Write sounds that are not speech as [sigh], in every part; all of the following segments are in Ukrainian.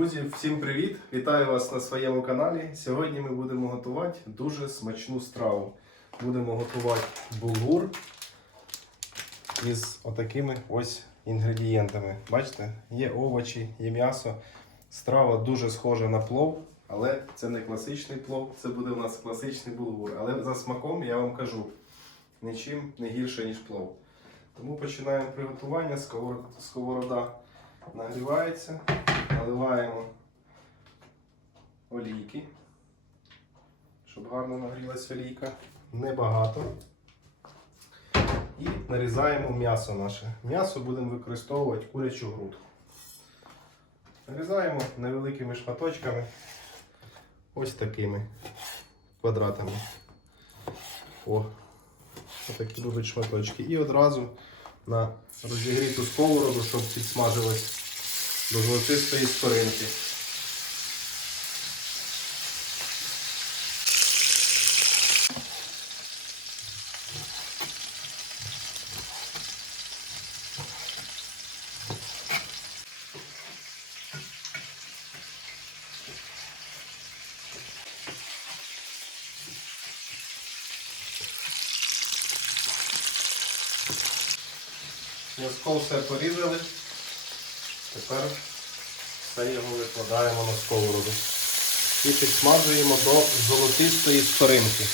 Друзі, всім привіт! Вітаю вас на своєму каналі. Сьогодні ми будемо готувати дуже смачну страву. Будемо готувати булгур із отакими ось інгредієнтами. Бачите, є овочі, є м'ясо. Страва дуже схожа на плов, але це не класичний плов, це буде у нас класичний булгур. Але за смаком я вам кажу, нічим не гірше, ніж плов. Тому починаємо приготування. Сковорода нагрівається. Наливаємо олійки, щоб гарно нагрілася олійка. Небагато. І нарізаємо м'ясо наше. М'ясо будемо використовувати курячу грудку. Нарізаємо невеликими шматочками, ось такими квадратами. О, отакі будуть шматочки. І одразу на розігріту сковороду, щоб підсмажилось до золотистої скоринки. М'язко все порізали. Тепер все його викладаємо на сковороду. І підсмажуємо до золотистої скоринки.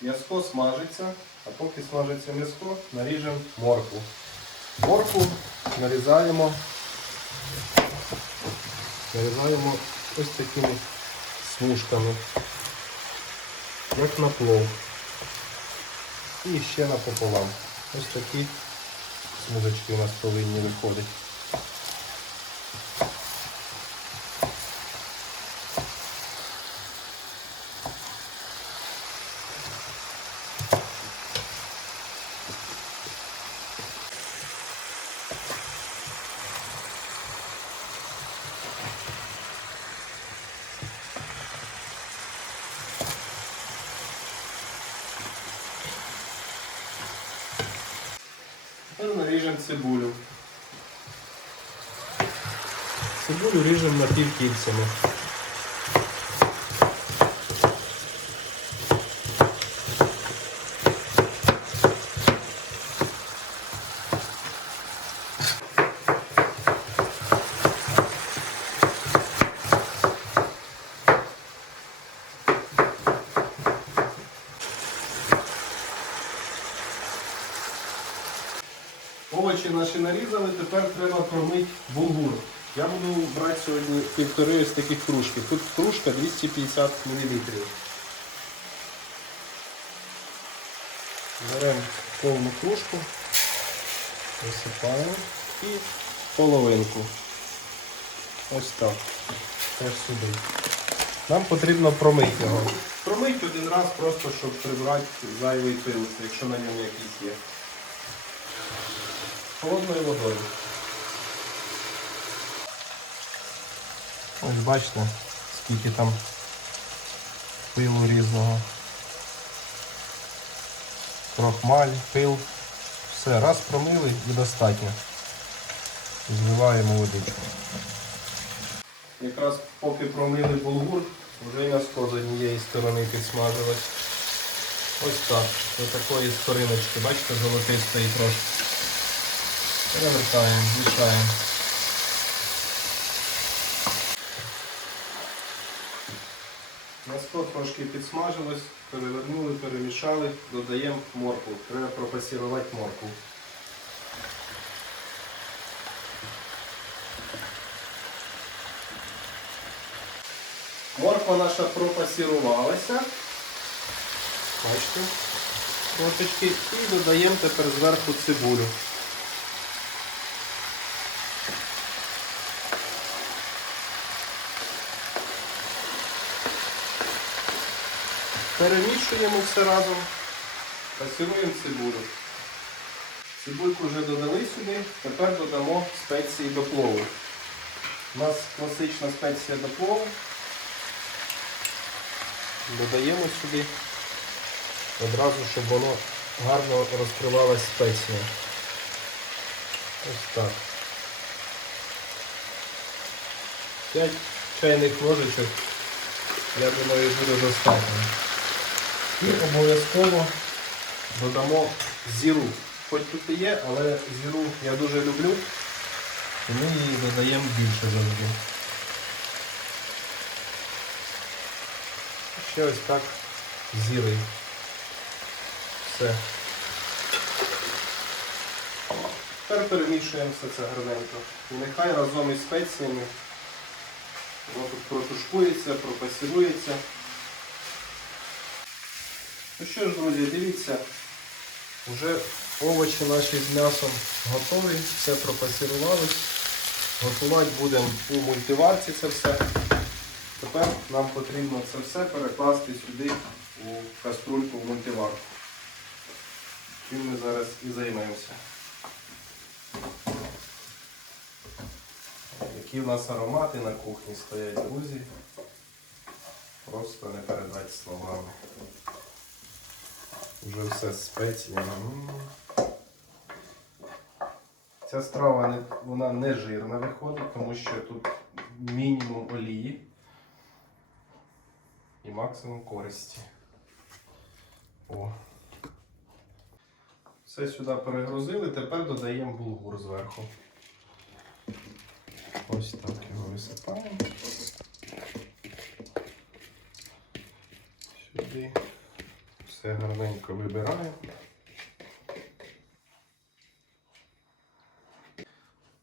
М'яско смажиться, а поки смажиться м'яско, наріжемо моркву. Моркву нарізаємо, нарізаємо ось такими смужками, як на плов. І ще напополам. Ось такі смужечки у нас повинні виходити. Цибулю цибулю. Цибулю ріжемо напівкільцями. Овочі наші нарізали, тепер треба промити булгур. Я буду брати сьогодні півтори ось таких кружки. Тут кружка 250 мл. Беремо повну кружку, висипаємо і половинку. Ось так. Теж сюди. Нам потрібно промити його. Промити один раз просто, щоб прибрати зайвий пил, якщо на ньому якийсь є холодною водою. Ось бачите, скільки там пилу різного. Крохмаль, пил. Все, раз промили і достатньо. Зливаємо водичку. Якраз поки промили булгур, вже м'яско з однієї сторони підсмажилось. Ось так. До такої скориночки, бачите, золотистої трошки. Перевертаємо, мішаємо. М'ясо трошки підсмажилось, перевернули, перемішали, додаємо моркву. Треба пропасірувати моркву. Морква наша пропасірувалася. Бачите? Трошечки. І додаємо тепер зверху цибулю. Перемішуємо все разом, пасіруємо цибулю. Цибульку вже додали сюди, тепер додамо спеції до плову. У нас класична спеція до плову. додаємо сюди. Одразу, щоб воно гарно розкривалось спеція. Ось так. 5 чайних ложечок, я думаю, буде достатньо. І обов'язково додамо зіру. Хоч тут і є, але зіру я дуже люблю, тому її додаємо більше завжди. Ще ось так зірою. Все. Тепер перемішуємо все це гарненько. І нехай разом із спеціями воно тут протушкується, пропасірується. Ну що ж, друзі, дивіться, вже овочі наші з м'ясом готові, все пропасірувалось. Готувати будемо у мультиварці це все. Тепер нам потрібно це все перекласти сюди у каструльку в мультиварку. Чим ми зараз і займемося. Які в нас аромати на кухні стоять, друзі. Просто не передати словами. Вже все з спеціями. Ця страва не, вона не жирна виходить, тому що тут мінімум олії і максимум користі. О. Все сюди перегрузили, тепер додаємо булгур зверху. Ось так його висипаємо. Сюди. Все гарненько вибираємо.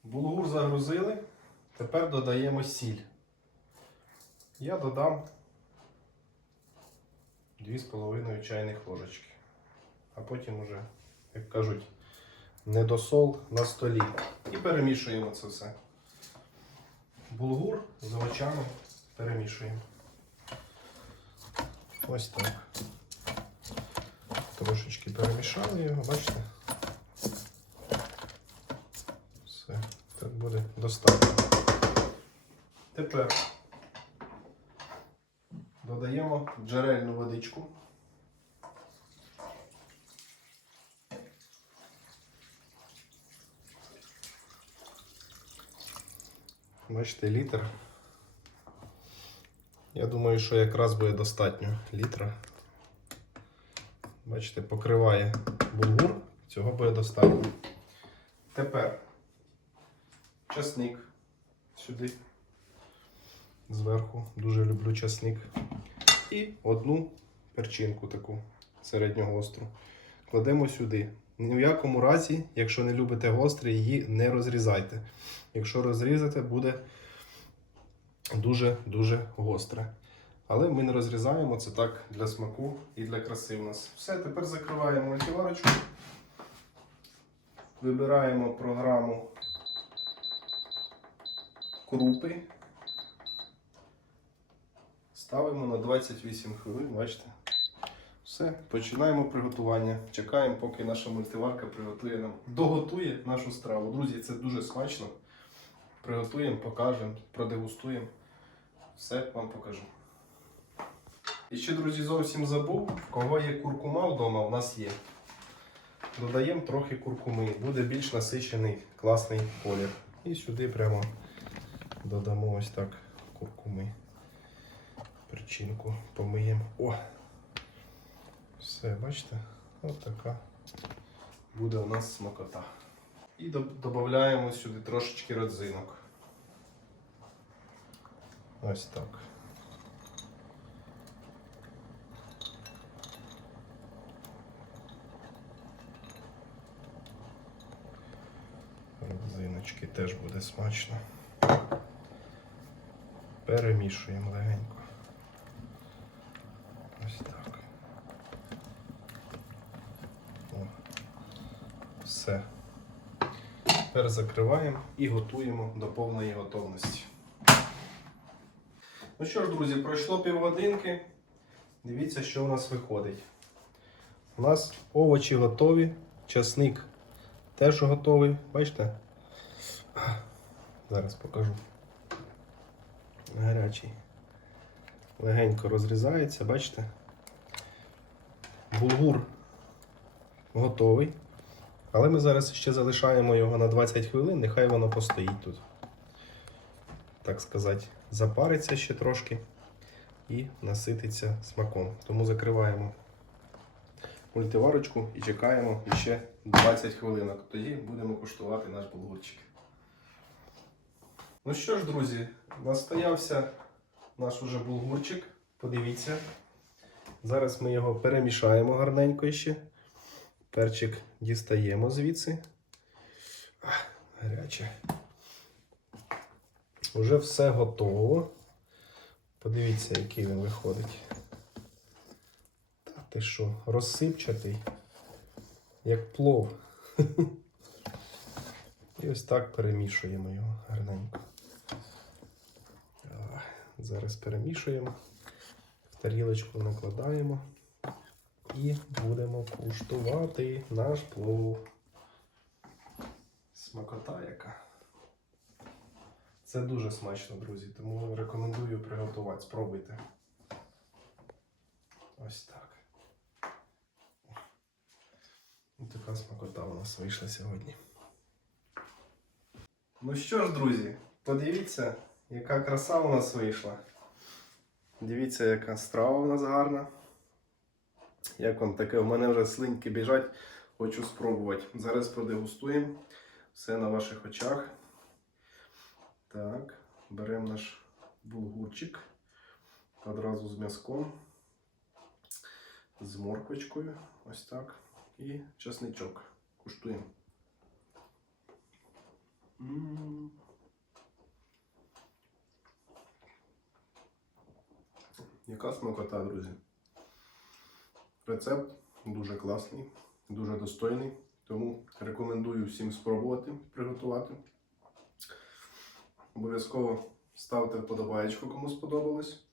Булгур загрузили. Тепер додаємо сіль. Я додам 2,5 чайних ложечки. А потім уже, як кажуть, недосол на столі. І перемішуємо це все. Булгур з овочами перемішуємо. Ось так. Трошечки перемішали його, бачите? Все, так буде достатньо. Тепер додаємо джерельну водичку. Бачите, літр. Я думаю, що якраз буде достатньо літра. Бачите, покриває булгур, цього буде достатньо. Тепер часник сюди. Зверху. Дуже люблю часник. І одну перчинку таку середньогостру. Кладемо сюди. Ні в якому разі, якщо не любите гострі, її не розрізайте. Якщо розрізати, буде дуже-дуже гостре. Але ми не розрізаємо це так для смаку і для краси у нас. Все, тепер закриваємо мультиварочку. Вибираємо програму крупи. Ставимо на 28 хвилин, бачите. Все, починаємо приготування. Чекаємо, поки наша мультиварка приготує нам, доготує нашу страву. Друзі, це дуже смачно. Приготуємо, покажемо, продегустуємо. Все вам покажу. І ще, друзі, зовсім забув, в кого є куркума вдома, в нас є. Додаємо трохи куркуми, буде більш насичений, класний колір. І сюди прямо додамо ось так куркуми. Причинку помиємо. О! Все, бачите? Ось така буде у нас смакота. І додаємо сюди трошечки родзинок. Ось так. Родзиночки теж буде смачно. Перемішуємо легенько. Ось так. О. Все. Тепер закриваємо і готуємо до повної готовності. Ну що ж, друзі, пройшло півгодинки. Дивіться, що у нас виходить. У нас овочі готові, часник теж готовий. Бачите? Зараз покажу. Гарячий. легенько розрізається, бачите? Булгур готовий. Але ми зараз ще залишаємо його на 20 хвилин, нехай воно постоїть тут. Так сказати, запариться ще трошки і насититься смаком. Тому закриваємо мультиварочку і чекаємо ще 20 хвилинок. Тоді будемо куштувати наш булгурчик. Ну що ж, друзі, настоявся наш уже булгурчик. Подивіться. Зараз ми його перемішаємо гарненько ще. Перчик дістаємо звідси. Ах, гаряче. Уже все готово. Подивіться, який він виходить. Та ти що, розсипчатий, як плов. [laughs] І ось так перемішуємо його гарненько. Зараз перемішуємо, в тарілочку накладаємо і будемо куштувати наш плов. Смакота яка. Це дуже смачно, друзі, тому рекомендую приготувати. Спробуйте. Ось так. Ось така смакота у нас вийшла сьогодні. Ну що ж, друзі, подивіться, яка краса у нас вийшла. Дивіться, яка страва у нас гарна. Як вам таке? У мене вже слиньки біжать, хочу спробувати. Зараз продегустуємо все на ваших очах. Так, беремо наш булгурчик одразу з м'язком, з морквочкою, ось так. І чесничок. Куштуємо. Яка смакота, друзі? Рецепт дуже класний, дуже достойний, тому рекомендую всім спробувати приготувати. Обов'язково ставте вподобаєчку, кому сподобалось.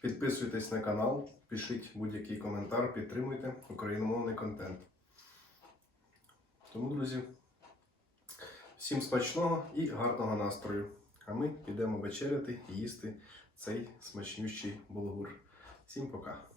Підписуйтесь на канал, пишіть будь-який коментар, підтримуйте україномовний контент. Тому, друзі, всім смачного і гарного настрою. А ми підемо вечеряти і їсти цей смачнющий булгур. Всім пока!